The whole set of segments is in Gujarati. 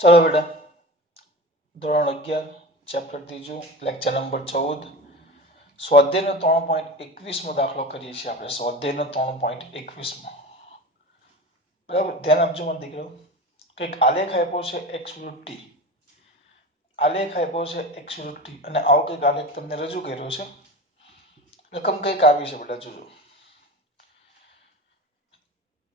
चलो बेटा, ધોરણ 11 ચેપ્ટર 3 લેક્ચર નંબર 14 સ્વાધ્યાયનો 3.21 દાખલો કરીએ છીએ આપણે. સ્વાધ્યાયનો 3.21 બરાબર. ધ્યાન આપજો મારા દીકરો. કંઈક આલેખ આપ્યો છે x વિરુદ્ધ t. આલેખ આપ્યો છે x વિરુદ્ધ t અને આવો કંઈક આલેખ તમને રજૂ કર્યો છે. રકમ કંઈક આવી છે બેટા, જોજો.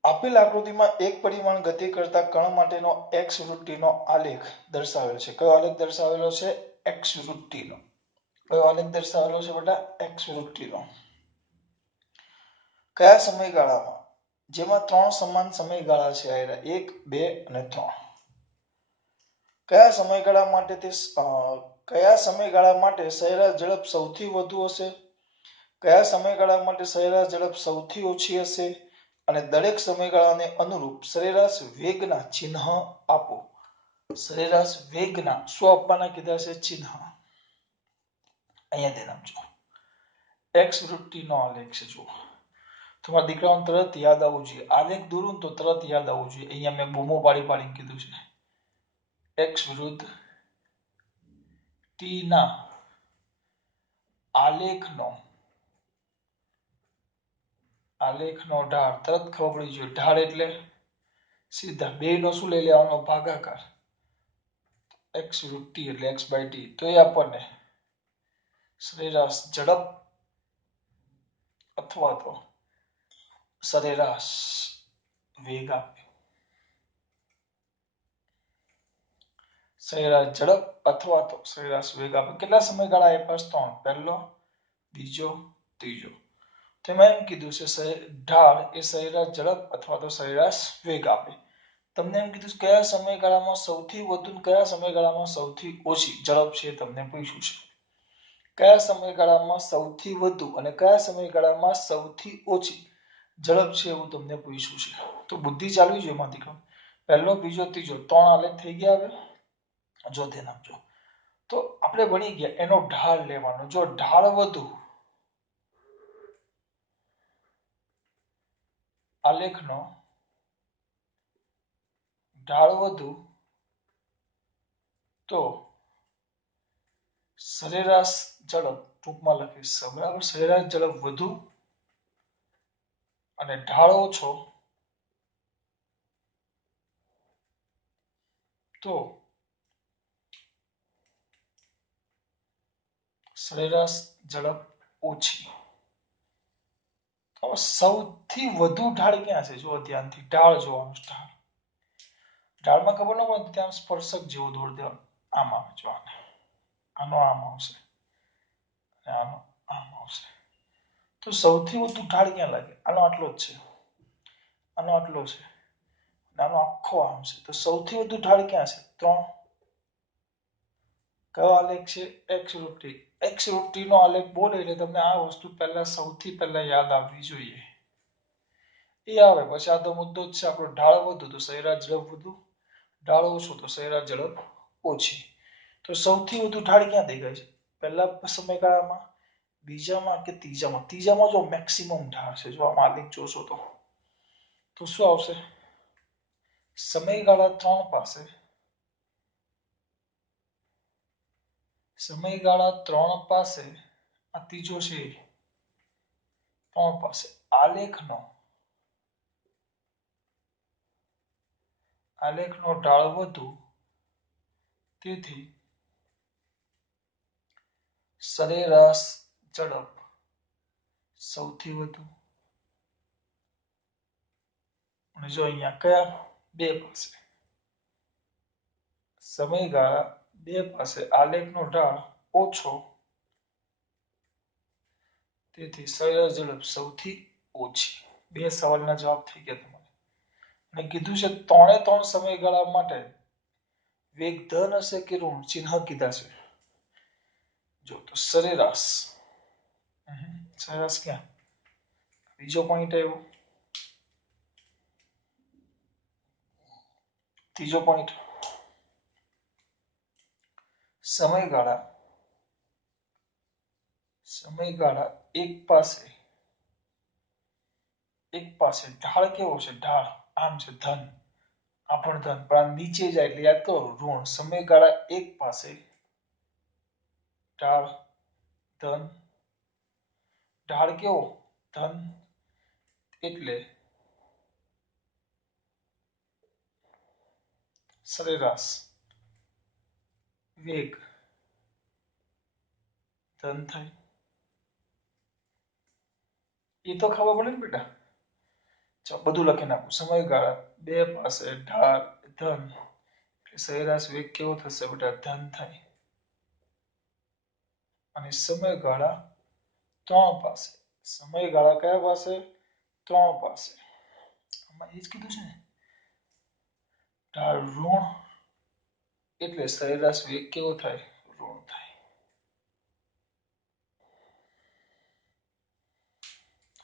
આપેલ આકૃતિમાં એક પરિમાણ ગતિ કરતા કણ માટેનો x વિરુદ્ધ t નો આલેખ દર્શાવેલ છે. કયો આલેખ દર્શાવેલો છે? x વિરુદ્ધ t નો. કયો આલેખ દર્શાવેલો છે બેટા? x વિરુદ્ધ t નો. કયા સમયગાળામાં, જેમાં 3 સમાન સમયગાળા છે, આયરા 1, 2 અને 3. કયા સમયગાળા માટે સરેરાશ ઝડપ સૌથી વધુ હશે? કયા સમયગાળા માટે સરેરાશ ઝડપ સૌથી ઓછી હશે? અને દરેક સમયગાળાને અનુરૂપ સરેરાશ વેગના ચિહ્ન આપો. સરેરાશ વેગના શું આપવાના કીધા છે? ચિહ્ન. અહીંયા ધ્યાન આપજો. x વિરુદ્ધ t નો આલેખ છે. જુઓ, તમારા દીકરાઓને તરત યાદ આવવું જોઈએ. આલેખ દોરું તો તરત યાદ આવવું જોઈએ. અહીંયા મેં બૂમો પાડી પાડીને કીધું છે. x વિરુદ્ધ t ના આલેખનો ઢાળ તરત ખબર પડી જોઈએ. ઢાળ એટલે સીધા બે નો શું લઈ લેવાનો? ભાગાકાર. x વિરુદ્ધ t એટલે x બાય t. તો એ આપણને સરેરાશ ઝડપ અથવા તો સરેરાશ વેગ આપે. સરેરાશ ઝડપ અથવા તો સરેરાશ વેગ આપે. કેટલા સમયગાળા આપ્યા? 3. પહેલો, બીજો, ત્રીજો. તેમાં એમ કીધું છે ઢાળ એ સરેરાશ ઝડપ અથવા તો સરેરાશ વેગ આપે. તમને એમ કીધું કયા સમયગાળામાં સૌથી વધુ અને કયા સમયગાળામાં સૌથી ઓછી ઝડપ છે તમને પૂછ્યું છે. કયા સમયગાળામાં સૌથી વધુ અને કયા સમયગાળામાં સૌથી ઓછી ઝડપ છે એવું તમને પૂછ્યું છે. તો બુદ્ધિ ચાલવી જોઈએ એમાંથી. પહેલો, બીજો, ત્રીજો 3 આલેખ થઈ ગયા. હવે જો ધ્યાન આપજો. તો આપણે ભણી ગયા એનો ઢાળ લેવાનો. જો ઢાળ વધુ, આલેખનો ઢાળ વધુ તો સરેરાશ ઝડપ ટૂંકમાં લખીશ. બરાબર. સરેરાશ ઝડપ વધુ અને ઢાળ ઓછો તો સરેરાશ ઝડપ ઓછી. સૌથી વધુ ઢાળ ક્યાં છે? જો ધ્યાનથી ઢાળ જોવાનું. ઢાળમાં ખબર ન પડે ત્યાં સ્પર્શક જેવો દોર દેવાનો. આમ આવે. જો આનો આમ આવશે અને આનો આમ આવશે. તો સૌથી વધુ ઢાળ ક્યાં લાગે? આનો આટલો જ છે, આનો આટલો છે, આનો આખો આમ છે. તો સૌથી વધુ ઢાળ ક્યાં છે? 3. કયો આલેખ છે? x વિરુદ્ધ t. x વિરુદ્ધ t નો આલેખ બોલે એટલે તમને આ વસ્તુ પહેલા સૌથી પહેલા યાદ આવવી જોઈએ. એ આવે પછી આ તો મુદ્દો જ છે આપણો. ઢાળ વધુ તો સરેરાશ ઝડપ વધુ, ઢાળ ઓછો તો સરેરાશ ઝડપ ઓછી. તો સૌથી વધુ ઢાળ ક્યાં દેખાય છે? પહેલા સમયગાળામાં, બીજામાં કે ત્રીજામાં? ત્રીજામાં જો મેક્સિમમ ઢાળ છે. જો આમાં આલેખ જોશો તો શું આવશે? સમયગાળા 3 પાસે, સમયગાળા 3 પાસે આ ત્રીજો છે 3 પાસે આલેખનો ઢાળ વધુ, તેથી સરેરાશ ઝડપ સૌથી વધુ. અને જો અહીંયા કયા? 2 પાસે, સમયગાળા 2 પાસે આલેખનો ઢાળ ઓછો, તેથી સરેરાશ ઝડપ સૌથી ઓછી. 2 સવાલના જવાબ થઈ ગયા તમારે. અને કીધું છે 3 સમયગાળા માટે વેગ ધન હશે કે ઋણ? ચિહ્ન કીધા છે. જો તો સરેરાશ, સરેરાશ ક્યાં? બીજો પોઈન્ટ આવ્યો. ત્રીજો પોઈન્ટ, સમયગાળા એક પાસે ઢાળ કેવો છે? ઢાળ આમ છે, ધન. આ પણ ધન, પણ આ નીચે જાય એટલે યાદ કરો ઋણ. સમયગાળા 1 પાસે ઢાળ ધન, ઢાળ કેવો ધન, એટલે સરેરાશ વેગ ધન થાય. એ તો ખબર પડે ને બેટા. ચાલો બધું લખી નાખું. સમયગાળા 2 પાસે ઢાળ ધન, સરેરાશ વેગ કેવો થશે બેટા ધન થાય. અને સમયગાળા 3 પાસે, સમયગાળા કયા પાસે 3 પાસે, આમાં એ જ કીધું છે ને ઢાળ ઋણ એટલે સરેરાશ વેગ કેવો થાય ઋણ થાય.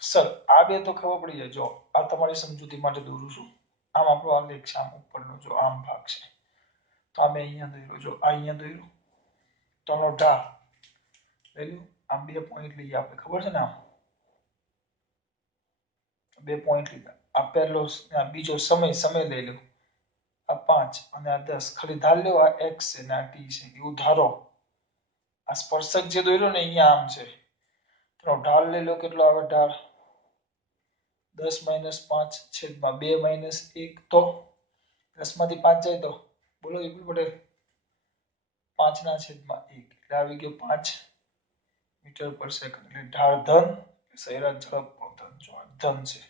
સર આ બે તો ખબર પડી જાય. જો આ તમારી સમજૂતી માટે દોરું છું. આમ આપણો આલેખ છે, આમ ઉપરનો જો આમ ભાગ છે તો અમે અહીંયા દોર્યો, જો આ અહીંયા દોર્યું તો આનો ઢાળ લઈ લો. આમ 2 પોઈન્ટ લઈએ આપણે, ખબર છે ને આમ 2 પોઈન્ટ લીધા. આ પહેલો બીજો સમય લઈ લો, આ 5 અને આ 10. ખાલી ધાર લો, આ x છે ને આ t છે એવું ધારો. આ સ્પર્શક જે દોર્યો ને અહીંયા આમ છે તો ઢાળ લઈ લો. કેટલો આવે ઢાળ 10 - 5 છેદમાં 2 - 1. તો 10 માંથી 5 જાય તો બોલો વિપુલ પટેલ 5 ના છેદમાં 1 એટલે આવી ગયો 5 મીટર પર સેકન્ડ. એટલે ઢાળ ધન, સરેરાશ ઝડપ પણ ધન. જો ધન છે.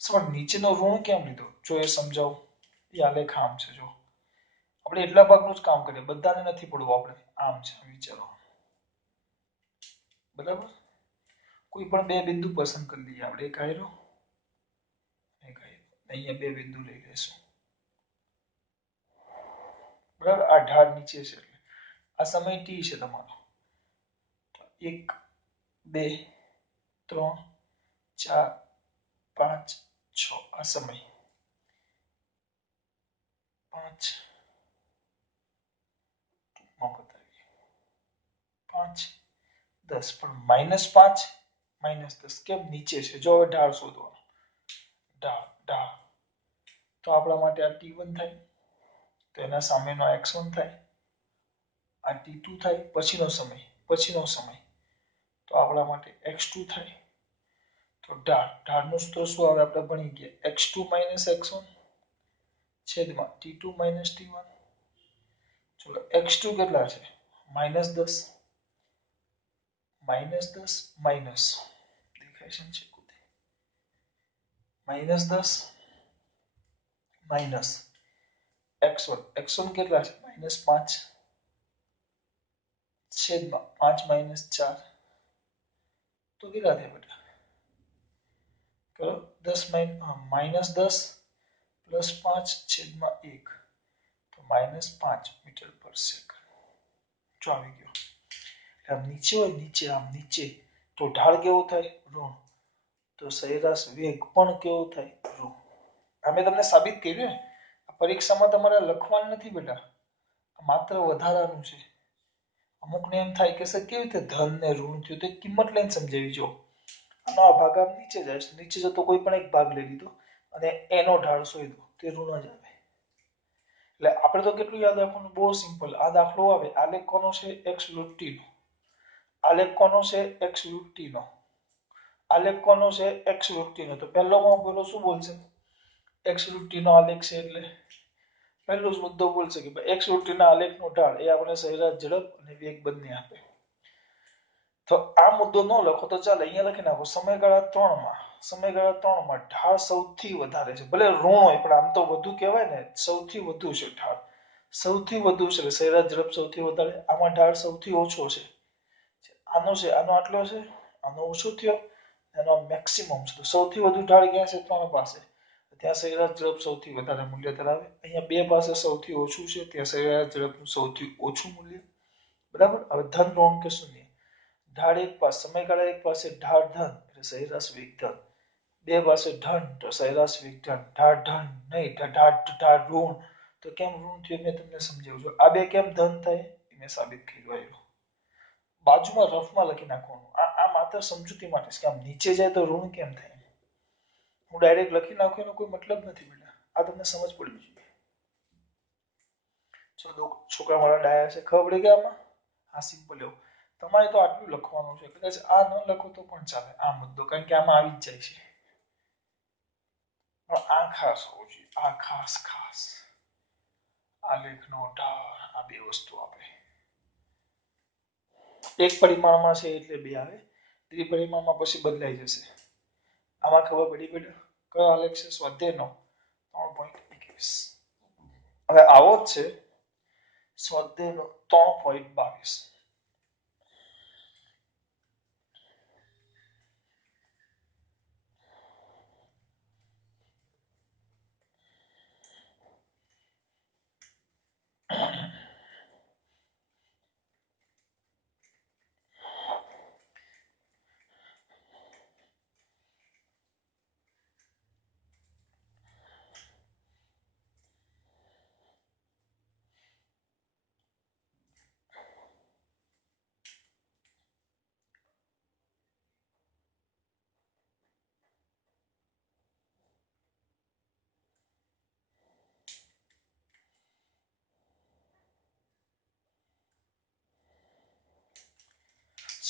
સર નીચેનો ઋણ કેમ લીધો જો એ સમજાવું. એ આલેખ આમ છે. જો આપણે એટલા ભાગનું જ કામ કરીએ, બધાને નથી પડવું. આપણે આમ છે વિચારો, બરાબર. કોઈ પણ 2 બિંદુ પસંદ કરી લઈએ આપણે. એક આયરો, એક આયરો. અહીંયા 2 બિંદુ લઈ લેશું, બરાબર. આ ઢાળ નીચે છે એટલે આ સમય t છે તમારો. 1 2 3 4 5 6 આ સમય 5 ટૂંકમાં બતાવીએ 5 10 પણ -5 -10 કેમ નીચે છે. જો હવે ઢાળ શોધવાનો. ઢાળ ઢાળ તો આપણા માટે આ t1 થાય, તો એના સામેનો x1 થાય, આ t2 થાય. પછીનો સમય તો આપણા માટે x2 થાય. તો ઢાળનું સૂત્ર શું આવે આપણે ભણી ગયા, x2 - x1 છેદમાં t2 - t1. ચલો x2 કેટલા છે -10, -10 માઇનસ દેખાય છે -10 માઇનસ x1 કેટલા છે -5 છેદમાં 5 - 4. તો કેટલા થાય બેટા કરો 10 -10 પ્લસ 5 છેદમાં 1 તો -5 મીટર પર સેકન્ડ. જો આવી ગયો. આમ નીચે હોય, નીચે આમ નીચે તો ઢાળ કેવો થાય ઋણ, તો સરેરાશ વેગ પણ કેવો થાય ઋણ. અમે તમને સાબિત કર્યું ને. પરીક્ષામાં તમારે લખવાનું નથી બેટા, માત્ર વધારાનું છે. અમુકને એમ થાય કે સર કેવી રીતે ધન ને ઋણ થયું, તો કિંમત લઈને સમજાવી. જો આનો આ ભાગ આમ નીચે જાય છે, નીચે જતો કોઈ પણ એક ભાગ લઈ લીધો અને એનો ઢાળ શોધ્યો, તે ઋણ જ આવે. એટલે આપણે તો કેટલું યાદ રાખવાનું, બહુ સિમ્પલ. આ દાખલો આવે, આલેખ કોનો છે x √t નો, આલેખ કોનો છે x √t નો, આલેખ કોનો છે x √t નો. તો પહેલોમાં બોલો શું બોલશે, x √t નો આલેખ છે એટલે પહેલો જ મુદ્દો બોલશે કે x √t ના આલેખનો ઢાળ એ આપણે સરેરાશ ઝડપ અને વેગ બંને આપે. તો આ મુદ્દો ન લખો તો ચાલે, અહીંયા લખી નાખો. સમયગાળા 3 માં ઢાળ સૌથી વધારે છે. ભલે ઋણ હોય પણ આમ તો વધુ કહેવાય ને, સૌથી વધુ છે ઢાળ. સૌથી વધુ છે એટલે સરેરાશ ઝડપ સૌથી વધારે. આમાં ઢાળ સૌથી ઓછો છે. આનો છે, આનો આટલો છે, આનો ઓછો થયો, એનો મેક્સિમમ છે. તો સૌથી વધુ ઢાળ ક્યાં છે 3 પાસે, ત્યાં સરેરાશ ઝડપ સૌથી વધારે મૂલ્ય ધરાવે. અહીંયા 2 પાસે સૌથી ઓછું છે, ત્યાં સરેરાશ ઝડપનું સૌથી ઓછું મૂલ્ય. બરાબર. હવે ધન ઋણ કે શૂન્ય. ઢાળ 1 પાસે, સમયગાળા 1 પાસે ઢાળ ધન એટલે સરેરાશ વેગ ધન. 2 પાસે ધન તો સરેરાશ વેગ ધન. ઢાળ ધન નહીં, ઢાળ ઋણ. તો કેમ ઋણ થયું મેં તમને સમજાવ્યું છું. આ બે કેમ ધન થાય એ મેં સાબિત કર્યું. બાજુમાં રફમાં લખી નાખવાનું. આ માત્ર સમજૂતી માટે છે કે આમ નીચે જાય તો ઋણ કેમ થાય. હું ડાયરેક્ટ લખી નાખું એનો કોઈ મતલબ નથી બેટા. આ તમને સમજ પડવી જોઈએ. છોકરા મારા ડાયા છે, ખબર પડી કે આમાં આ સિમ્પલ એવું તમારે તો આટલું લખવાનું છે, કદાચ આ ન લખો તો પણ ચાલે આ મુદ્દો, કારણ કે આમાં આવી જ જાય છે, પણ આ ખાસ હોવું જોઈએ, આ ખાસ ખાસ આલેખનો ઢાળ, આ બે વસ્તુ આપે. એક પરિમાણમાં છે એટલે બે આવે, ત્રિપરિમાણમાં પછી બદલાઈ જશે. આમાં ખબર પડી બેટા કયો આલેખ છે? સ્વાધ્યાયનો 3.21. હવે આવો જ છે સ્વાધ્યાયનો 3.22.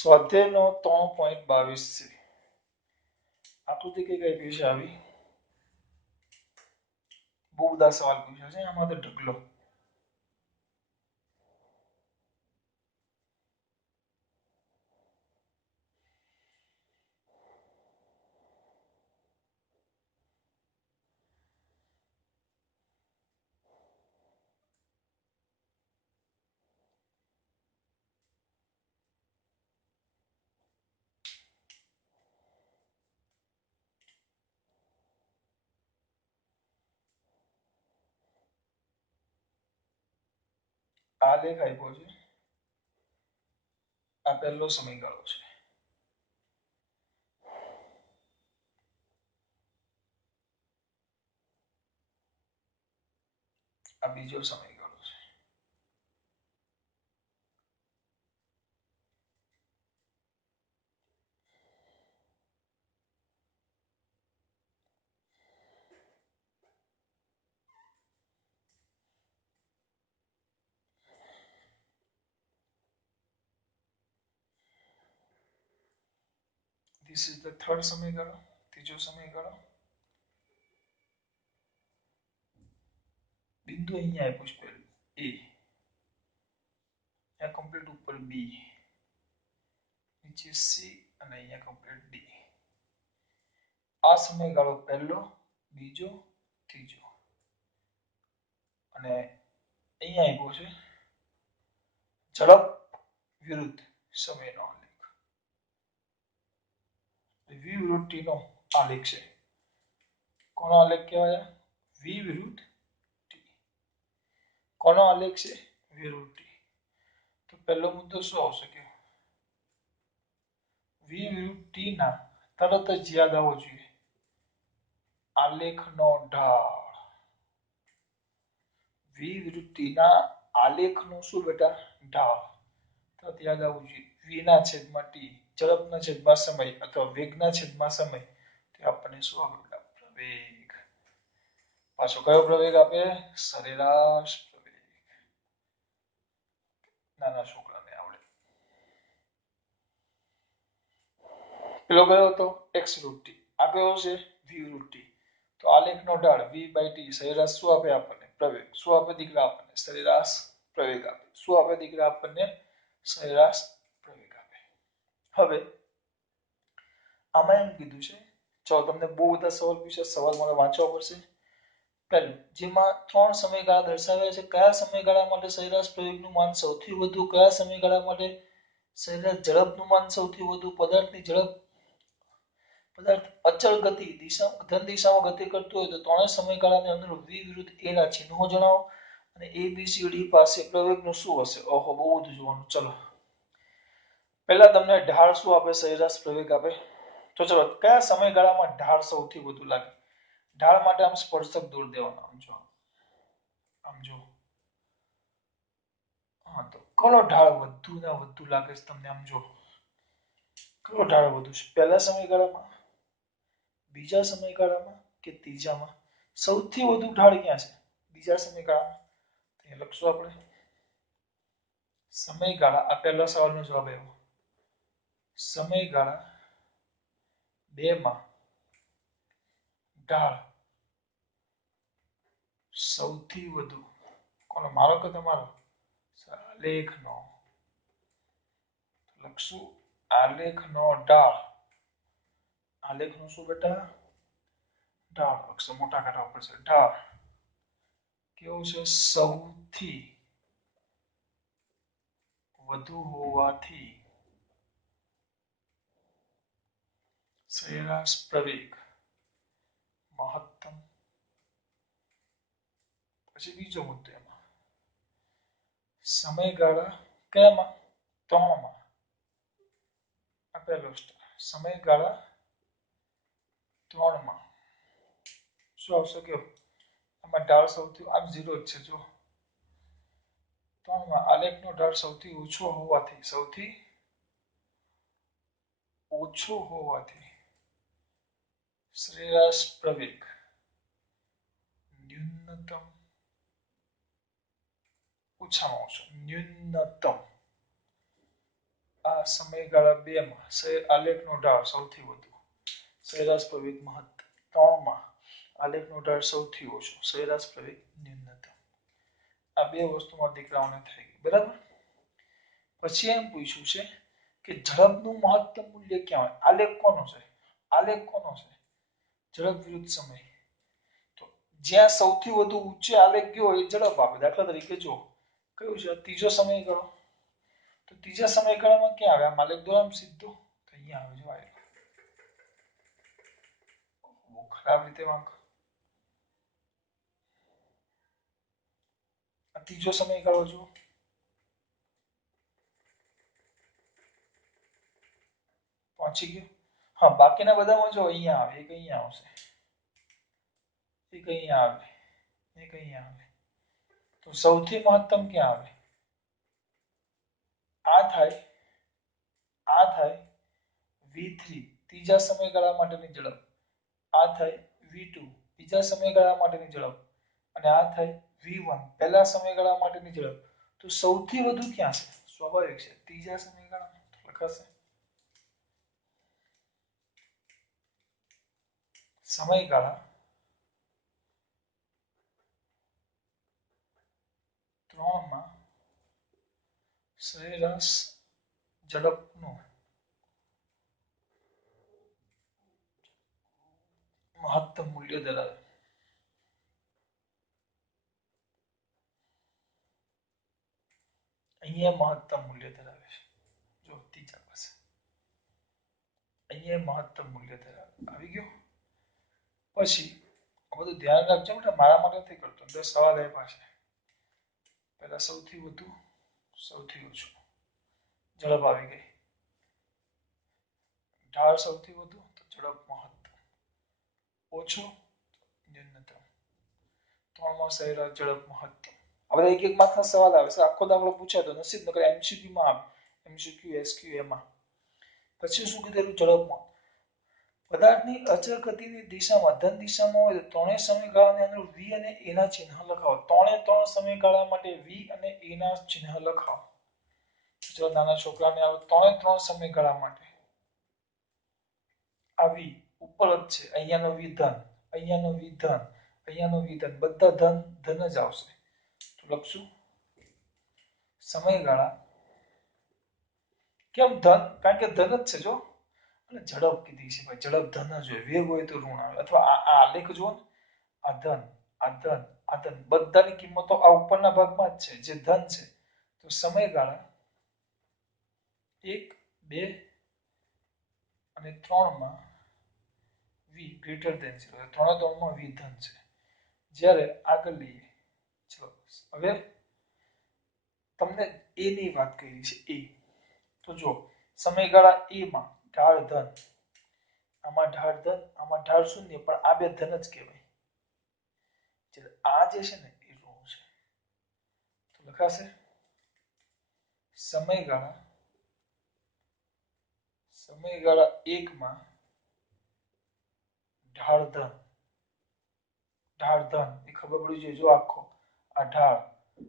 સ્વાધ્યાયનો 3.22 છે. આકૃતિ કઈ કઈ પીછે આવી? બહુ બધા સવાલ પૂછ્યા છે આમાં તો ઢગલો. આલેખ આપ્યો છે, આ પહેલો સમયગાળો છે, આ બીજો સમયગાળો છે. This is the third સમયગાળો, ત્રીજો સમયગાળો. બિંદુ અહીંયા આપ્યું છે પહેલું એ, અહીંયા કમ્પ્લીટ ઉપર બી, નીચે સી અને અહીંયા કમ્પ્લીટ ડી. આ સમયગાળો પહેલો, બીજો, ત્રીજો અને અહીંયા આપ્યો છે ઝડપ વિરુદ્ધ સમયનો આલેખ. વિવૃત્તિનો આલેખ છે. કોનો આલેખ કહેવાય? વી વિરુદ્ધ ટી. કોનો આલેખ છે? વિવૃત્તિ. તો પહેલો મુદ્દો શું આવશે કે વી વિરુદ્ધ ટી ના તરત જ યાદ આવવો જોઈએ આલેખનો ઢાળ. વી વિરુદ્ધ ટી ના આલેખનો શું બેટા? ઢાળ. તરત યાદ આવવું જોઈએ વી ના છેદમાં ટી, ઝડપના છેદમાં સમય અથવા વેગના છેદમાં સમય, તે આપણને શું આપે બેટા? પ્રવેગ. પાછો કયો પ્રવેગ આપે? સરેરાશ પ્રવેગ. નાના છોકરાને આવડે. પેલો કયો હતો? એક્સ વિરુદ્ધ ટી. આ કયો છે? વી વિરુદ્ધ ટી. તો આલેખનો ઢાળ વી બાય ટી સરેરાશ શું આપે આપણને? પ્રવેગ. શું આપે દીકરા આપણને? સરેરાશ પ્રવેગ આપે. શું આપે દીકરા આપણને? સરેરાશ પ્રવેગ આપે. હવે આમાં એમ કીધું છે, જો તમને બહુ બધા સવાલ પૂછે, સવાલ મારે વાંચવા પડશે. પહેલું, જેમાં 3 સમયગાળા દર્શાવ્યા છે, કયા સમયગાળા માટે સરેરાશ પ્રવેગનું માન સૌથી વધુ, કયા સમયગાળા માટે સરેરાશ ઝડપનું માન સૌથી વધુ, પદાર્થની ઝડપ, પદાર્થ અચળ ગતિ ધન દિશામાં ગતિ કરતો હોય તો ત્રણેય સમયગાળાને અનુરૂપ વી વિરુદ્ધ એ ના ચિહ્નો જણાવો અને એ બી સી ડી પાસે પ્રવેગનું શું હશે? ઓહો, બહુ બધું જોવાનું. ચલો, પહેલા તમને ઢાળ શું આપે? સરેરાશ પ્રવેગ આપે. તો ચલો, કયા સમયગાળામાં ઢાળ સૌથી વધુ લાગે? ઢાળ માટે આમ સ્પર્શક દોર દેવાનો. આમ જો હા, તો કયો ઢાળ વધુ ને વધુ લાગે છે તમને? આમ જો કયો ઢાળ વધુ છે? પહેલા સમયગાળામાં, બીજા સમયગાળામાં કે ત્રીજામાં? સૌથી વધુ ઢાળ ક્યાં છે? બીજા સમયગાળામાં. લખશું આપણે સમયગાળા. આ પહેલો સવાલનો જવાબ આવ્યો. સમયગાળા 2 માં ઢાળ સૌથી વધુ કોનો, મારો કે તમારો? આલેખનો. લખશું આલેખનો ઢાળ. આલેખનો શું બેટા? ઢાળ. અક્ષર મોટા કાઢવા પડશે. ઢાળ કેવું છે? સૌથી વધુ હોવાથી સરેરાશ પ્રવેગ મહત્તમ. પછી બીજો મુદ્દો એમાં સમયગાળા કયામાં? 3 માં. આ પહેલો સ્ટાર. સમયગાળા 3 માં શું આવશે કયો? આમાં ઢાળ સૌથી આમ 0 જ છે જો. 3 માં આલેખનો ઢાળ સૌથી ઓછો હોવાથી સરેરાશ પ્રવેગ ન્યૂનતમ ઓછામાં ઓછો ન્યૂનતમ. આ સમયગાળા 2 માં આલેખનો ઢાળ સૌથી વધુ સરેરાશ પ્રવેગ મહત્તમ. 3 માં આલેખનો ઢાળ સૌથી ઓછો સરેરાશ પ્રવેગ ન્યૂનતમ. આ બે વસ્તુમાં દીકરાઓને થઈ ગઈ. બરાબર. પછી એમ પૂછ્યું છે કે ઝડપનું મહત્તમ મૂલ્ય ક્યાં હોય? આલેખ કોનો છે? ઝડપ વિરુદ્ધ સમય. તો જ્યાં સૌથી વધુ ઊંચે આલેખ ગયો એ ઝડપ આપે. દાખલા તરીકે જો કયું છે? ત્રીજો સમયગાળો. તો ત્રીજા સમયગાળામાં ક્યાં આવે? આ આલેખ દો આમ સીધો તો અહીંયા આવે. જો આવ્યો. બહુ ખરાબ રીતે વાંક. આ ત્રીજો સમયગાળો જુઓ. પહોંચી ગયો. હા, બાકીના બધામાં જો અહીંયા આવે, એક અહીંયા આવશે, એક અહીંયા આવે, એક અહીંયા આવે. તો સૌથી મહત્તમ ક્યાં આવે? આ થાય V3 ત્રીજા સમયગાળા માટેની ઝડપ. આ થાય V2 બીજા સમયગાળા માટેની ઝડપ. અને આ થાય V1 પહેલા સમયગાળા માટેની ઝડપ. તો સૌથી વધુ ક્યાં છે? સ્વાભાવિક છે ત્રીજા સમયગાળામાં. લખાશે સમયગાળા 3 માં સરેરાશ ઝડપનું મહત્તમ મૂલ્ય ધરાવે. અહીંયા મહત્તમ મૂલ્ય ધરાવે છે. જો ત્રીજા પાસે અહીંયા મહત્તમ મૂલ્ય ધરાવે. આવી ગયો. પછી બધું ધ્યાન રાખજો બેટા, મારા માટે નથી કરતો. 10 સવાલ આપ્યા છે. પહેલા સૌથી વધુ, સૌથી ઓછું. ઝડપ આવી ગઈ. ઢાળ સૌથી વધુ તો ઝડપ મહત્તમ. ઓછો ન્યૂનતમ. 3 માં સરેરાશ ઝડપ મહત્તમ. આ બધા એક માર્ક્સના સવાલ આવે છે. આખો દાખલો પૂછાય તો નસીબ, નકર MCQ માં આવે. MCQ SQ એમાં. પછી શું કીધેલું? ઝડપમાં પદાર્થની અચળ ગતિની દિશામાં ધન દિશામાં હોય તો ત્રણેય સમયગાળાની અંદર V અને A ના ચિહ્ન લખાવો. ત્રણ સમયગાળા માટે V અને A ના ચિહ્ન લખાવો. જો નાના છોકરાને આવે ત્રણ સમયગાળા માટે આ V ઉપર જ છે. અહીંયાનો V ધન, અહીંયાનો V ધન, અહીંયાનો V ધન, બધા ધન જ આવશે. તો લખશું સમયગાળા. કેમ ધન? કારણ કે ધન જ છે જો. અને ઝડપ કીધી છે ભાઈ. ઝડપ ધન જ હોય. વેગ હોય તો ઋણ આવે. અથવા આ આલેખ જુઓ ને, આ ધન, આ ધન, આ ધન, બધાની કિંમતો આ ઉપરના ભાગમાં જ છે જે ધન છે. તો સમયગાળા 1, 2 અને 3 માં V ગ્રેટર ધેન 0. ત્રણે માં V ધન છે. જ્યારે આગળ લઈએ, ચલો હવે તમને A ની વાત કરી છે. A તો જો સમયગાળા A માં ઢાળ ધન, આમાં ઢાળ ધન, આમાં ઢાળ શૂન્ય, પણ આ બે ધન જ કહેવાય. આ જે છે ને એ ઋણ છે. તો લખાશે સમયગાળા 1 માં ઢાળ ધન એ ખબર પડી જોઈએ. જો આખો આ ઢાળ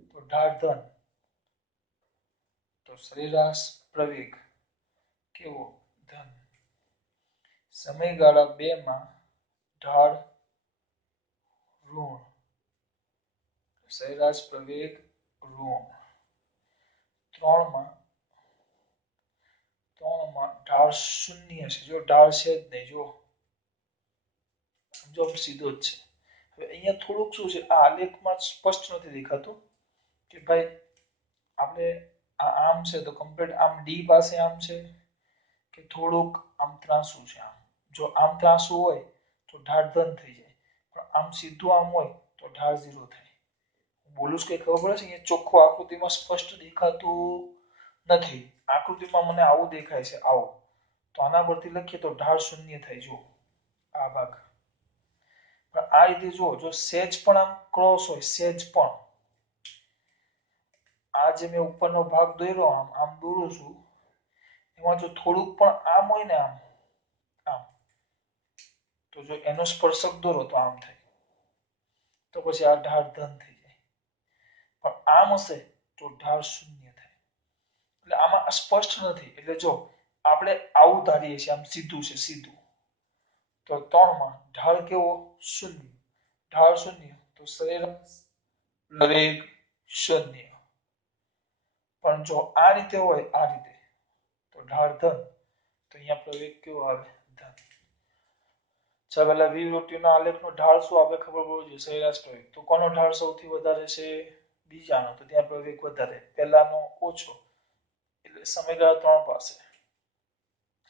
તો ઢાળ ધન, તો સરેરાશ પ્રવેગ કેવો ધન. સમયગાળા 2 માં ઢાળ ઋણ, સરેરાશ પ્રવેગ ઋણ. 3 માં ઢાળ શૂન્ય છે, જો ઢાળ છે જ નહીં, જો સીધો જ છે. હવે અહીંયા થોડુંક શું છે, આ આલેખમાં સ્પષ્ટ નથી દેખાતું કે ભાઈ આપણે આમ છે તો કમ્પ્લીટ આમ ડી પાસે આમ છે કે થોડુંક આમ ત્રાસું છે. આમ જો આમ ત્રાસું હોય તો ઢાળ ધન થઈ જાય, પણ આમ સીધું આમ હોય તો ઢાળ 0 થાય. બોલું છું કઈ ખબર પડે છે? અહીંયા ચોખ્ખું આકૃતિમાં સ્પષ્ટ દેખાતું નથી. આકૃતિમાં મને આવું દેખાય છે, આવું. તો આના પરથી લખીએ તો ઢાળ શૂન્ય થાય. જો આ ભાગ, પણ આ રીતે જો સેજ પણ આમ ક્રોસ હોય, સેજ પણ આ જે મેં ઉપરનો ભાગ દોર્યો આમ આમ દોરું છું, એમાં જો થોડુંક પણ આમ હોય ને આમ આમ, તો જો એનો સ્પર્શક દોરો તો આમ થાય, તો પછી આ ઢાળ ધન થઈ જાય. પણ આમ હશે તો ઢાળ શૂન્ય થાય. એટલે આમાં સ્પષ્ટ નથી. એટલે જો આપણે આવું ધારીએ છીએ, આમ સીધું છે, સીધું, તો 3 માં ઢાળ કેવો શૂન્ય, ઢાળ શૂન્ય તો સરેરાશ પ્રવેગ શૂન્ય. પણ જો આ રીતે હોય, આ રીતે, તો ઢાળ ધન, તો અહીંયા પ્રવેગ કેવો આવે ધન. ચાલો વિવૃત્તિનો આલેખનો ઢાળ શું આપણે ખબર પડવું જોઈએ, સરેરાશ પ્રવેગ. તો કોનો ઢાળ સૌથી વધારે છે? બીજાનો, તો ત્યાં પ્રવેગ વધારે, પહેલાનો ઓછો. એટલે સમયગાળા 3 પાસે,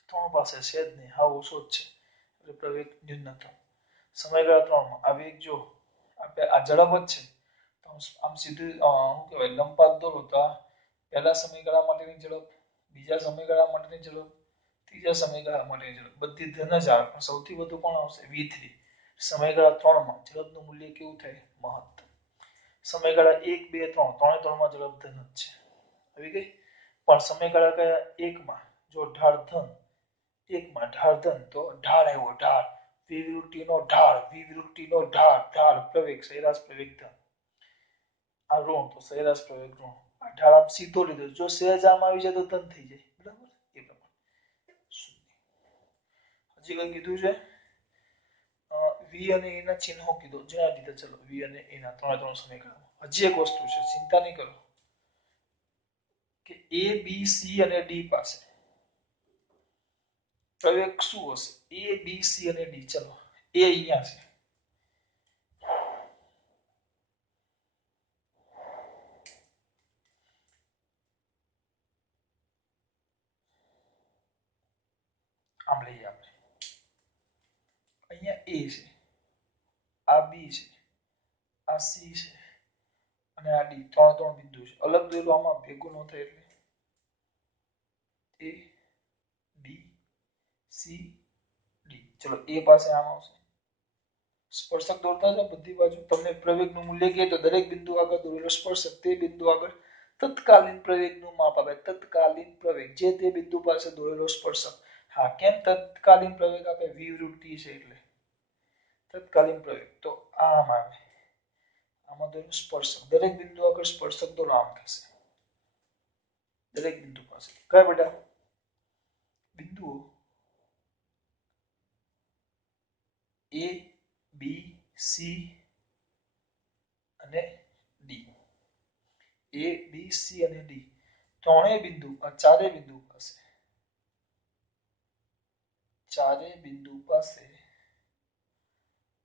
3 પાસે છે જ નહીં, હા ઓછો જ છે, એટલે પ્રવેગ ન્યૂનતમ. સમયગાળા 3 માં આ વેગ જો આપણે આ ઝડપ જ છે, તો આમ સીધું શું કહેવાય લંબપાત દોરો તો આ પહેલા સમયગાળા માટેની ઝડપ, બીજા સમયગાળા માટેની ઝડપ, ત્રીજા સમયગાળા માટેની ઝડપ, બધી ધન જ આવે. પણ સૌથી વધુ કોણ આવશે? v3. સમયગાળા 3 માં ઝડપનું મૂલ્ય કેવું થાય? મહત્તમ. સમયગાળા 1, 2, 3, ત્રણે 3 માં ઝડપ ધન જ છે, આવી ગઈ. પણ સમયગાળા કયા? 1 માં જો ઢાળ ધન, 1 માં ઢાળ ધન, તો ઢાળ આવ્યો, ઢાળ, વિવૃત્તિનો ઢાળ, વિવૃત્તિનો ઢાળ, ઢાળ પ્રવેગ, સરેરાશ પ્રવેગ ધન. આ ઋણ, તો સરેરાશ પ્રવેગ ઋણ. આ ઢાળ આમ સીધો લીધો, જો સહેજ આમ આવી જાય તો ધન થઈ જાય, બરાબર. એ પ્રમાણે હજી કઈ કીધું છે? વી અને એ ના ચિહ્નો કીધો, જણાવી દીધા. ચલો વી અને એ ના ત્રણે 3 સમીકરણો. હજી એક વસ્તુ છે, ચિંતા નહીં કરો, કે એ બી સી અને ડી પાસે પ્રવેગ શું હશે? એ બી સી અને ડી. ચલો એ અહીંયા છે, આમ લઈએ આપણે. અહીંયા એ છે, આ બી છે, આ સી છે અને આ ડી. 3 3 બિંદુ છે. અલગ દોરેલું આમાં ભેગું ન થાય, એટલે એ બી સી ડી. ચલો એ પાસે આમ આવશે, સ્પર્શક દોરતા જાઓ બધી બાજુ. તમને પ્રવેગનું મૂલ્ય કહે તો દરેક બિંદુ આગળ દોરેલો સ્પર્શક તે બિંદુ આગળ તત્કાલીન પ્રવેગનું માપ આપે. તત્કાલીન પ્રવેગ, જે તે બિંદુ પાસે દોરેલો સ્પર્શક. હા, કેમ તત્કાલીન પ્રવેગ આપે? વિવૃત્તિ છે એટલે તત્કાલીન પ્રવેગ. તો આમ આવે, આમાં દોરેલું સ્પર્શક, દરેક બિંદુ આગળ સ્પર્શક દોરો, આમ થશે દરેક બિંદુ પાસે. કયા બેટા? બિંદુઓ એ, બી, સી અને ડી. એ, બી, સી અને ડી ત્રણેય બિંદુ, ચારે બિંદુ પાસે, ચારે બિંદુ પાસે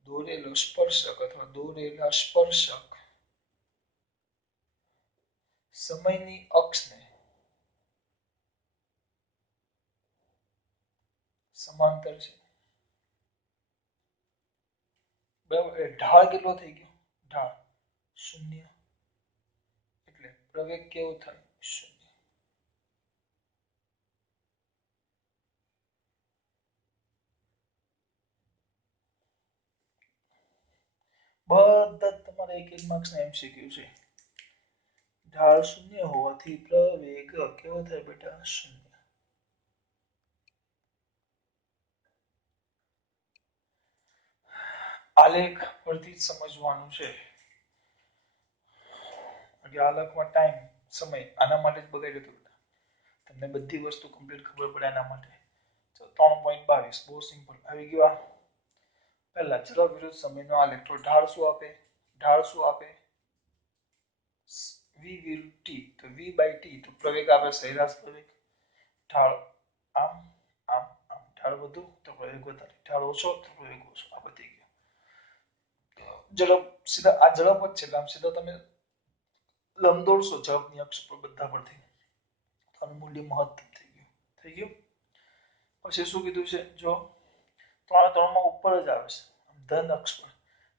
દોરેલો સ્પર્શક અથવા દોરેલા સ્પર્શક સમયની અક્ષને સમાંતર છે, બરાબર. ઢાળ કેટલો થઈ ગયો? ઢાળ શૂન્ય, એટલે પ્રવેગ કેવો થાય? શૂન્ય. બધા તમારે એક એક માર્ક્સ ના એમસીક્યુ છે. ઢાળ શૂન્ય હોવાથી પ્રવેગ કેવો થાય બેટા? શૂન્ય. આલેખ પરથી સમજવાનું છે. કે આ લખમાં ટાઈમ સમય આના માટે જ બગાડ્યો હતો બેટા. તમને બધી વસ્તુ કમ્પ્લીટ ખબર પડે એના માટે. 3.22 બહુ સિમ્પલ આવી ગયો. આ પહેલા ઝડપ વિરુદ્ધ સમયનો આલેખ. તો ઢાળ શું આપે? ઢાળ શું આપે? v વિરુદ્ધ t. તો v બાય t તો પ્રવેગ આપે સરેરાશ પ્રવેગ. ઢાળ આમ આમ આમ ઢાળ વધુ તો પ્રવેગ વધારે, ઢાળ ઓછો તો પ્રવેગ ઓછો. આ પતી ગયું. ઝડપ સીધા આ ઝડપ જ છે એટલે આમ સીધા તમે લંબ દોડશો ઝડપની અક્ષ પર બધા પરથી તો આનું મૂલ્ય મહત્તમ થઈ ગયું. થઈ ગયું. પછી શું કીધું છે? જો 3 માં ઉપર જ આવે છે ધન અક્ષ પર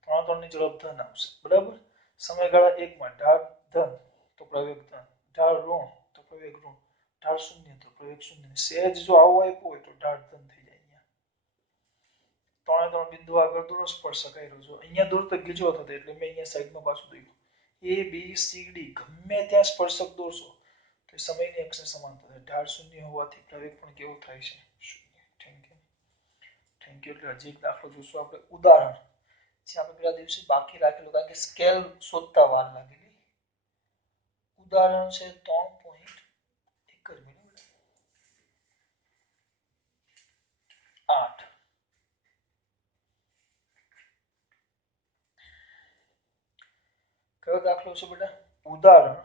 3 ની ઝડપ ધન આવશે. બરાબર. સમયગાળા 1 માં ઢાળ ધન તો પ્રવેગ ધન, ઢાળ ઋણ તો પ્રવેગ ઋણ, ઢાળ શૂન્ય તો પ્રવેગ શૂન્ય. સહેજ જો આવું આપ્યું હોય તો ઢાળ ધન થઈ જાય. અહીંયા 3 બિંદુ આગળ દોરો સ્પર્શક કર્યો છો. અહીંયા દોરતો ગીચો થતો એટલે મેં અહીંયા સાઈડમાં પાછું દોર્યું. એ બી સી ડી ગમે ત્યાં સ્પર્શક દોરશો તો સમયની અક્ષને સમાંતર ઢાળ શૂન્ય હોવાથી પ્રવેગ પણ કેવો થાય છે? શૂન્ય. Thank you. Thank you. એટલે હજી એક દાખલો જોશું આપણે. ઉદાહરણ જે આપણે પેલા દિવસે બાકી રાખેલું કારણ કે સ્કેલ શોધતા વાર લાગેલી. ઉદાહરણ છે 3.8. કયો દાખલો છે બેટા? ઉદાહરણ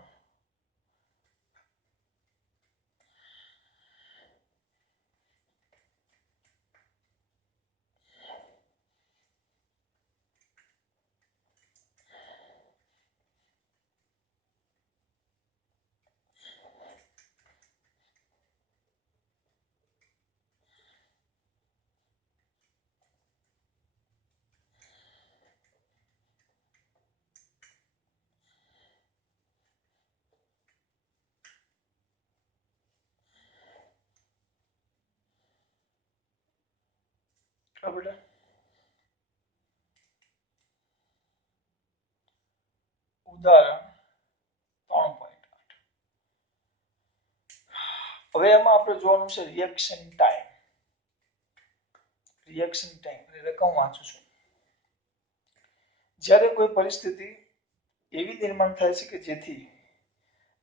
બેટા ઉદાહરણ 3.8. હવે એમાં આપણે જોવાનું છે રિએક્શન ટાઈમ. રિએક્શન ટાઈમ રકમ વાંચું છું. જ્યારે કોઈ પરિસ્થિતિ એવી નિર્માણ થાય છે કે જેથી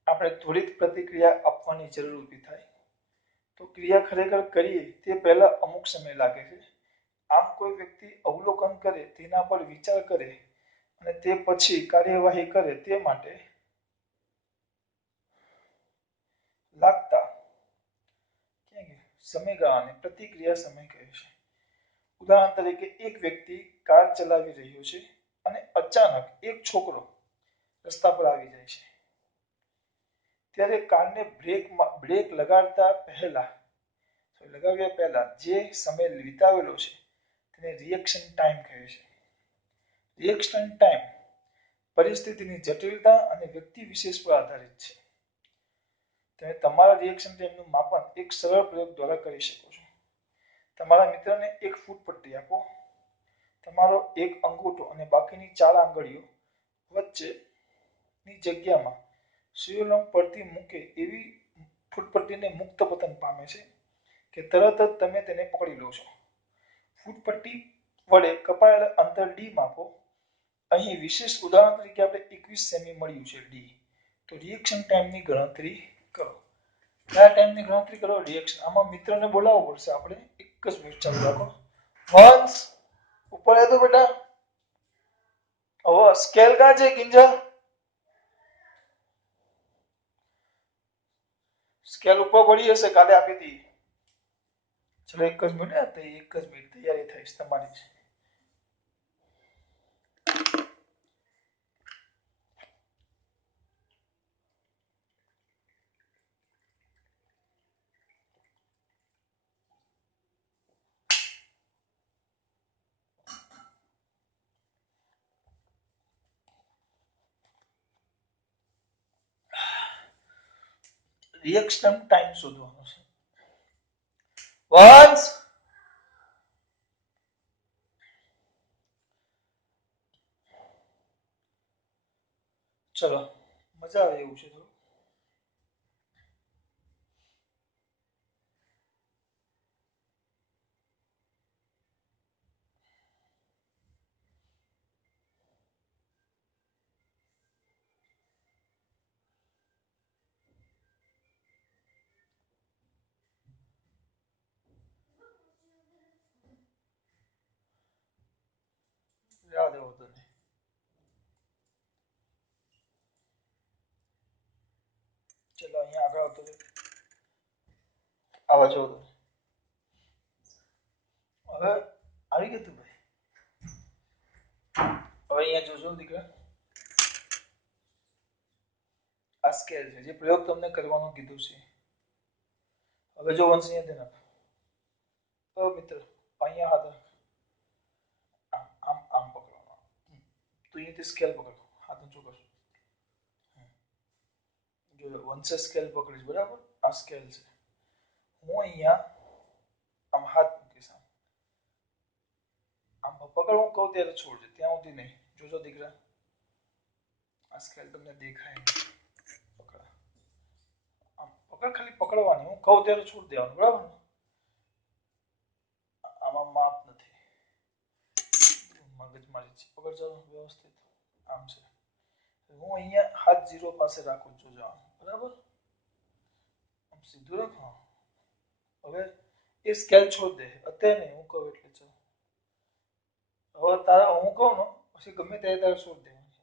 આપણે ત્વરિત પ્રતિક્રિયા આપવાની જરૂર ઊભી થાય તો ક્રિયા ખરેખર કરીએ તે પહેલા અમુક સમય લાગે છે. આમ કોઈ વ્યક્તિ અવલોકન કરે, તેના પર વિચાર કરે અને તે પછી કાર્યવાહી કરે તે માટે લાગતા સમયગાળાને પ્રતિક્રિયા સમય કહે છે. ઉદાહરણ તરીકે એક વ્યક્તિ કાર ચલાવી રહ્યો છે અને અચાનક એક છોકરો રસ્તા પર આવી જાય છે. ત્યારે કારને બ્રેક લગાવ્યા પહેલા જે સમય વિતાવેલો છે તેને રિએક્શન ટાઈમ કહે છે. રિએક્શન ટાઈમ પરિસ્થિતિની જટિલતા અને વ્યક્તિ વિશેષ પર આધારિત છે. તમે તમારા રિએક્શન ટાઈમનું માપન એક સરળ પ્રયોગ દ્વારા કરી શકો છો. તમારા મિત્રને એક ફૂટ પટ્ટી આપો. તમારો એક અંગૂઠો અને બાકીની 4 આંગળીઓ વચ્ચેની જગ્યામાં શિરોલોક પરથી મૂકે એવી ફૂટપટ્ટીને મુક્ત પતન પામે છે કે તરત જ તમે તેને પકડી લો છો. ફૂટપટ્ટી વડે કપાયેલા અંતર ડી માપો. અહીં વિશેષ ઉદાહરણ તરીકે આપણે 21 સેમી મળ્યું છે ડી. તો રિએક્શન ટાઈમની ગણતરી કરો. કયા ટાઈમની ગણતરી કરો? રિએક્શન. આમાં મિત્રને બોલાવવો પડશે આપણે. એક જ મિનિટ ચાલુ રાખો. વંશ ઉપર આવ્યો બેટા. હવે સ્કેલ કાં છે કિંજલ? સ્કેલ ઉપર પડી હશે, કાલે આપી હતી. ચલો એક જ મિનિટ, એક જ મિનિટ તૈયારી થઈશ તમારી. રિએક્શન ટાઈમ શોધવાનો છે. વંશ ચલો મજા આવે એવું છે થોડું. દે હોતો નહીં. ચલો અહીંયા આગળ આવતો રહે. આવા જો તો હવે આવી ગયું તું ભાઈ. હવે અહીંયા જોજો દીકરા, આ સ્કેલ છે જે પ્રયોગ તમને કરવાનું કીધું છે. હવે જો વંશ અહીંયા ધ્યાન આપો. તો મિત્ર અહીંયા હાથ રાખ. આમ આમ આમ પકડવાનો. તો અહીંયાથી સ્કેલ પકડો, હાથ ઊંચો કરો. જો વંશે સ્કેલ પકડીશ, બરાબર? આ સ્કેલ છે. હું અહીંયા આમ હાથ મૂકીશ, આમ પકડ, હું કહું ત્યારે છોડજે, ત્યાં સુધી નહીં. જોજો દીકરા, આ સ્કેલ તમને દેખાય નહીં. પકડ, આમ પકડ, ખાલી પકડવાની. હું કહું ત્યારે છોડ દેવાનું, બરાબર? આમાં માપ નથી, મગજમારી છે. પકડ, ચાલો વ્યવસ્થિત. આમ છે. હું અહીંયા હાથ 0 પાસે રાખું છું, જો બરાબર? આમ સીધું રાખો. હવે એ સ્કેલ છોડ દે, અત્યારે નહીં, હું કહું એટલે. ચાલો હવે તારા, હું કહું ને પછી ગમે ત્યારે તારે છોડ દેવાનું.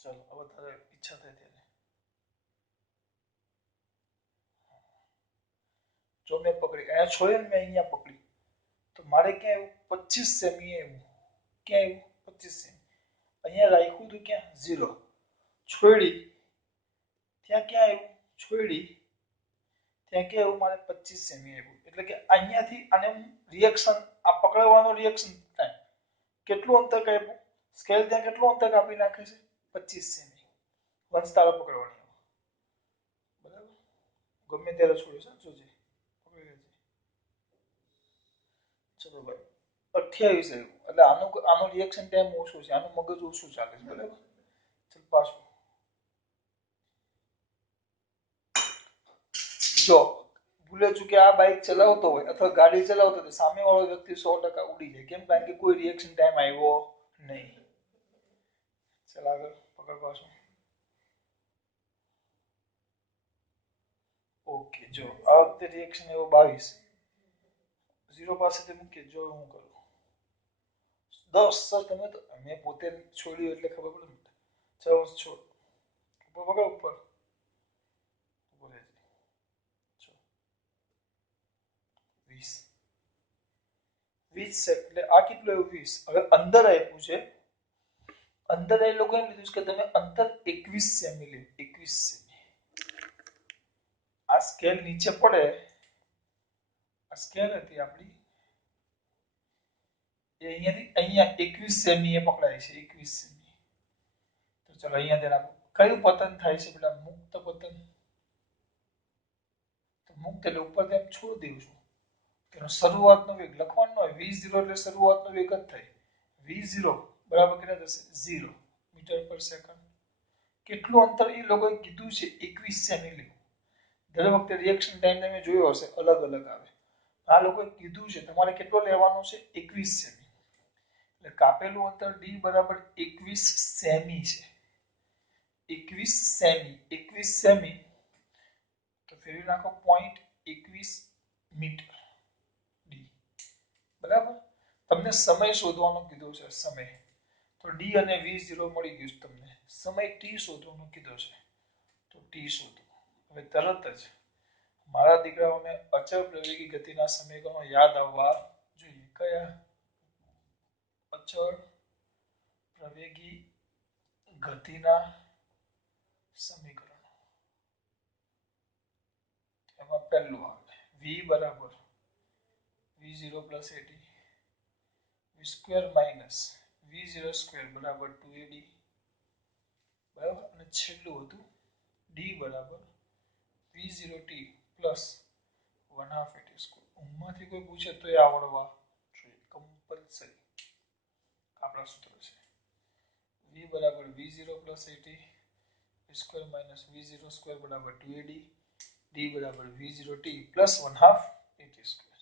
ચાલો હવે તારે ઈચ્છા થાય ત્યારે. જો મેં પકડી, અહીંયા છોડે ને, મેં અહીંયા પકડી, તો મારે ક્યાં આવ્યું? 25 સેમી આવ્યું. ક્યાં આવ્યું? 25 સેમી. અહીંયા રાખ્યું હતું ક્યાં? 0. છોડી ત્યાં ક્યાં આવ્યું? છોડી ત્યાં ક્યાં આવ્યું? મારે 25 સેમી આવ્યું. એટલે કે અહીંયાથી આને રિએક્શન, આ પકડવાનું રિએક્શન થાય. કેટલું અંતર કાપ્યું? સ્કેલ ત્યાં કેટલું અંતર કાપી નાખે છે? 25 સેમી. વંશ તારા પકડવાની, બરાબર? ગમે ત્યારે છોડીશ, જોજે. પકડી લેજે. ચલો ભાઈ, 28 આવ્યું. એટલે આનું રિએક્શન ટાઈમ ઓછો છે, આનું મગજ ઓછું ચાલે છે, બરાબર? ચલ પાછું જો ભૂલે ચૂકે આ બાઇક ચલાવતો હોય અથવા ગાડી ચલાવતો હોય, સામેવાળો વ્યક્તિ 100% ઉડી જાય. કેમ? કારણ કે કોઈ રિએક્શન ટાઈમ આવ્યો નહીં. ચાલ આગળ પકડ પાછું. ઓકે, જો આ વખતે રિએક્શન એવો 22. 0 પાસેથી મૂકીએ, જો હું કરું 10. સર તમે તો, મેં પોતે છોડ્યું એટલે ખબર પડે ને. ચાલો છોડ, ઉપર પકડ, ઉપર 20 એટલે આ કેટલું આવ્યું? 20. હવે અંદર આપ્યું છે, અંદર એ લોકો એમ લીધું કે તમે અંતર 21 સેમી લે. 21 સેમી. આ સ્કેલ નીચે પડે, આ સ્કેલ હતી આપણી, એ અહીંયાથી અહીંયા 21 સેમી એ પકડાય છે. 21 સેમી. તો ચલો અહીંયા ધ્યાન આપો. કયું પતન થાય છે પેલા? મુક્ત પતન. તો મુક્ત એટલે ઉપરથી એમ છોડી દઉં છું. તેનો શરૂઆતનો વેગ લખવાનો હોય. v0 એટલે શરૂઆતનો વેગ જ થાય. v0 બરાબર કેટલા થશે? 0 મીટર પર સેકન્ડ. કેટલું અંતર એ લોકોએ કીધું છે? 21 સેમી લેવું. દર વખતે રિએક્શન ટાઈમ તમે જોયો હશે, અલગ અલગ આવે. આ લોકોએ કીધું છે તમારે કેટલો લેવાનો છે? 21 સેમી. એટલે કાપેલું અંતર d બરાબર 21 સેમી છે. 21 સેમી. 21 સેમી તો ફેરવી નાખો 0.21 મીટર ડી. બરાબર? તમને સમય શોધવાનો કીધો છે, સમય. તો ડી અને v0 મળી ગયું તમને. સમય t શોધવાનો કીધો છે, તો t શોધો. હવે તરત જ મારા દીકરાઓને અચળ પ્રવેગી ગતિના સમીકરણો યાદ આવવા જોઈએ. કયા? અચળ પ્રવેગી ગતિના સમીકરણો. એમાં પહેલું આવે v બરાબર v0 plus at, v square minus v0 square બરાબર 2ad, બરાબર? અને છેલ્લું હતું d બરાબર v0t પ્લસ 1/2 at સ્ક્વેર. ઊંઘમાંથી કોઈ પૂછે તો એ આવડવા જોઈએ, કમ્પલસરી. આપણા સૂત્ર છે v બરાબર v0 plus at, v square minus v0 square બરાબર 2ad, d બરાબર v0t પ્લસ 1/2 at સ્ક્વેર.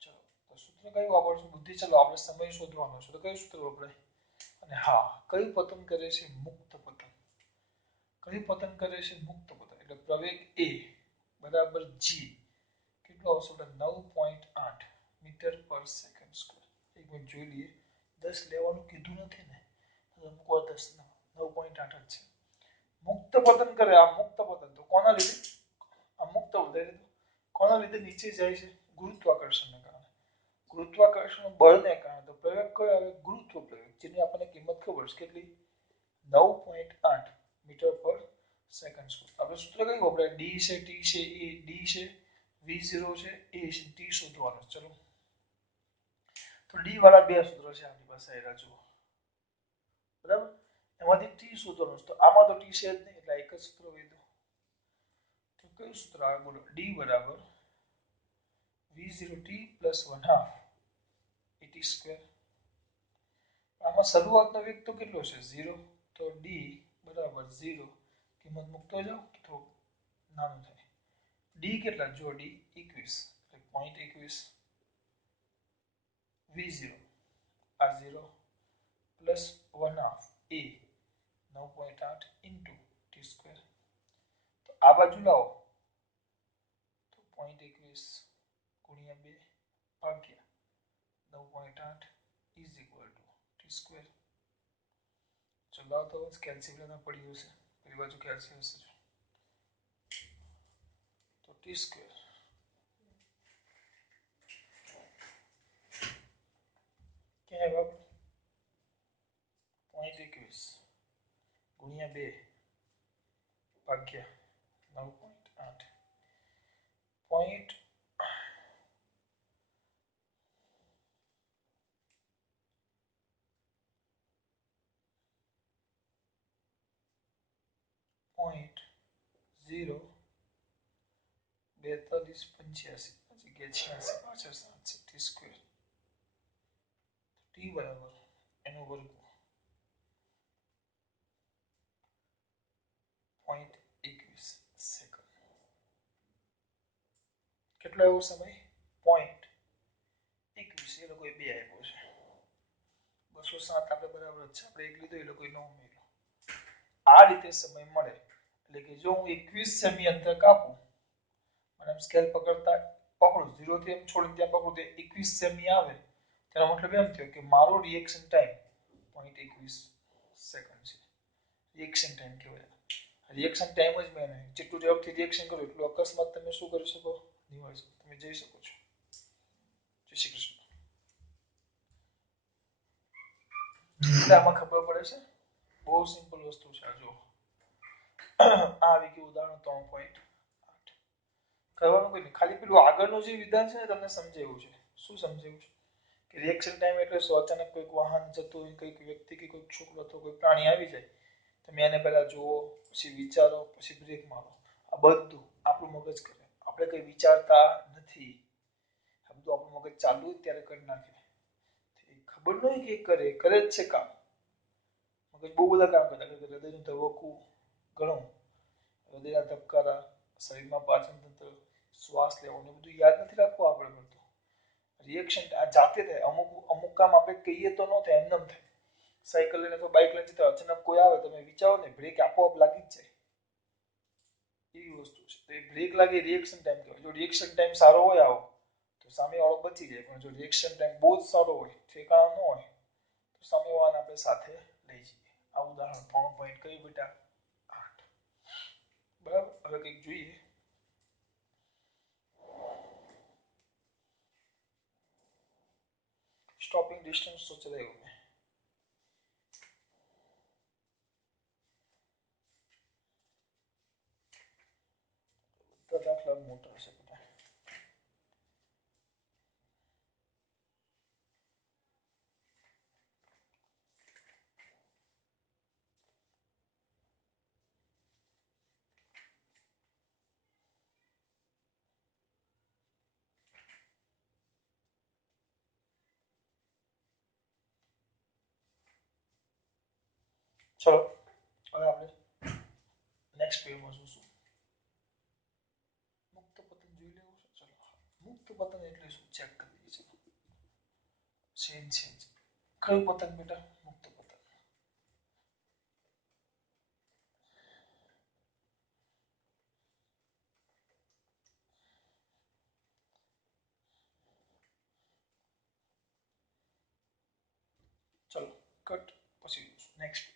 ચલો તો સૂત્ર કયું વાપરશું? બુદ્ધિ. ચલો આપણે સમય શોધવાનો છે, તો કયું સૂત્ર વપરાય? અને હા, કયું પતન કરે છે? મુક્ત પતન. કયું પતન કરે છે? મુક્ત પતન. એટલે પ્રવેગ a બરાબર g કેટલું આવશે? 9.8 મીટર પર સેકન્ડ સ્ક્વેર. એક મિનિટ જોઈ લઈએ 10 લેવાનું કીધું નથી ને, તો મૂકો 10 ના 9.8 જ છે. મુક્ત પતન કરે, આ મુક્ત પતન તો કોના લીધે, આ મુક્ત વધારી દીધું, કોના લીધે નીચે જાય છે, ગુરુત્વાકર્ષણને કારણે. ગુરુત્વાકર્ષણ બળને કારણે. તો પ્રયોગ કયો આવે, ગુરુત્વ પ્રયોગ, જેની આપણને કિંમત ખબર છે કેટલી, 9.8 મીટર પર સેકન્ડ સ્ક્વેર. આપણે સૂત્ર કયું વપરાય, ડી છે, ટી છે, એ ડી છે, v0 છે, એ છે, ટી શોધવાનું. ચલો તો ડી વાળા બે સૂત્રો છે આપણી પાસે, આયરા જુઓ, બરાબર. એમાંથી ટી શોધવાનું, તો આમાં તો ટી છે જ નહીં, એટલે એક જ સૂત્ર વધ્યું. તો કયું સૂત્ર આવે બોલો, ડી બરાબર v0t પ્લસ 1/2 et સ્ક્વેર. આમાં શરૂઆતનો વેગ તો કેટલો છે, 0. તો ડી બરાબર 0, કિંમત મૂકતો જાઓ તો થોડું નાનું થાય. ડી કેટલા, જો ડી 21, એટલે 0.21 v0 આ 0 પ્લસ 1/2 એ 9.8 ઇન્ટુ ટી સ્ક્વેર. તો આ બાજુ લાવો તો 0.21 ગુણ્યા 2 ભાગ્યા 9.8 is equal to T square. ચલાવો તો કેલ્ક્યુલેટર પડ્યું હશે, પેલી બાજુ કેલ્ક્યુલેટર હશે, તો ટી સ્ક્વેર ક્યાં આવ્યું આપણે, 0.21 ગુણ્યા 2 ભાગ્યા 9.8 પોઈન્ટ પોઈન્ટ 0 4285 જગ્યા 86 પાછળ 7 છે, ટી સ્ક્વેર. ટી બરાબર એનો વર્ગ 0.21 સેકન્ડ. કેટલો એવો સમય, 0.21, એ લોકોએ 2 આપ્યો છે, 207 આપણે બરાબર જ છે, આપણે એક લીધો, એ લોકોએ 9 મેળવ્યો. આ રીતે સમય મળે. એટલે કે જો હું 21 સેમી અંતર કાપું, અને એમ સ્કેલ પકડતા પકડું, 0 થી એમ છોડીને ત્યાં પકડું, તો 21 સેમી આવે, તેનો મતલબ એમ થયો કે મારો રિએક્શન ટાઈમ 0.21 સેકન્ડ છે. રિએક્શન ટાઈમ કહેવાય. રિએક્શન ટાઈમ જ મેન, જેટલું ઝડપથી રિએક્શન કરો એટલું અકસ્માત તમે શું કરી શકો, નિવારી શકો. તમે જઈ શકો છો. જય શ્રી કૃષ્ણ. એટલે આમાં ખબર પડે છે, બહુ સિમ્પલ વસ્તુ છે. આ જો આ આવી ગયું ઉદાહરણ 3.8. કરવાનું કોઈ નહીં, ખાલી પેલું આગળનું જે વિધાન છે ને તમને સમજાવ્યું છે. શું સમજાવ્યું છે કે રિએક્શન ટાઈમ એટલે શું, અચાનક કોઈક વાહન જતું હોય, કોઈક વ્યક્તિ કે કોઈક છોકરો અથવા કોઈ પ્રાણી આવી જાય, તમે એને પહેલા જુઓ, પછી વિચારો, પછી બ્રેક મારો. આ બધું આપણું મગજ કરે, આપણે કઈ વિચારતા નથી. આ બધું આપણું મગજ ચાલુ જ ત્યારે કરી નાખે. ખબર નહીં કે કરે કરે જ છે કામ. મગજ બહુ બધા કામ કરતા, હૃદયનું ધબકવું ઘણું, હૃદયના ધબકારા, શરીરમાં પાચન તંત્ર, શ્વાસ લેવાનું, બધું યાદ નથી રાખવું આપણે પડતું. રિએક્શન આ જાતે થાય. અમુક અમુક કામ આપણે કહીએ તો ન થાય, એમને થાય. સાયકલ લઈને અથવા બાઇક લઈને જતા અચાનક કોઈ આવે, તમે વિચારો ને, બ્રેક આપોઆપ લાગી જ જાય. એવી વસ્તુ છે. તો એ બ્રેક લાગે, રિએક્શન ટાઈમ કહેવાય. જો રિએક્શન ટાઈમ સારો હોય આવો, તો સામેવાળો બચી જાય. પણ જો રિએક્શન ટાઈમ બહુ જ સારો હોય, ઠેકાણો ન હોય, તો સામેવાળાને આપણે સાથે લઈ જઈએ. આ ઉદાહરણ 3 પોઈન્ટ કઈ બેટા 8. બરાબર. હવે કંઈક જોઈએ. સ્ટોપિંગ ડિસ્ટન્સ તો ચલાવ્યું મેં. બધા દાખલા મોટા છે બધા. ચલો હવે આપણે નેક્સ્ટ પેજમાં જોઈશું. મુક્ત પતન જોઈ લેવું છે. ચલો મુક્ત પતન એટલે શું ચેક કરી દઈએ. ચલો સેમ છે. કયું પતન બેટા, મુક્ત પતન. કટ પછી નેક્સ્ટ